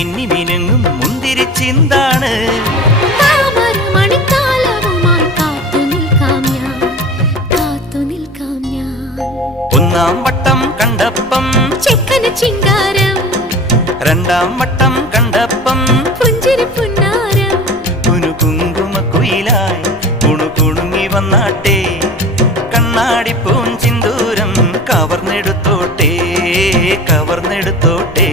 മിന്നി മിനുങ്ങും മുന്തിരി ചിന്താണ്. ഒന്നാം വട്ടം കണ്ടപ്പം ചെക്കന് ചിങ്കാരം, രണ്ടാം വട്ടം കണ്ടപ്പം പുഞ്ചിരി പുന്നാരം. കുനു കുങ്കുമ കുയിലായി കുണുകുണുങ്ങി വന്നാട്ടെ, കണ്ണാടി പൂഞ്ചിന്തൂരം കവർന്നെടുത്തോട്ടെ കവർന്നെടുത്തോട്ടെ.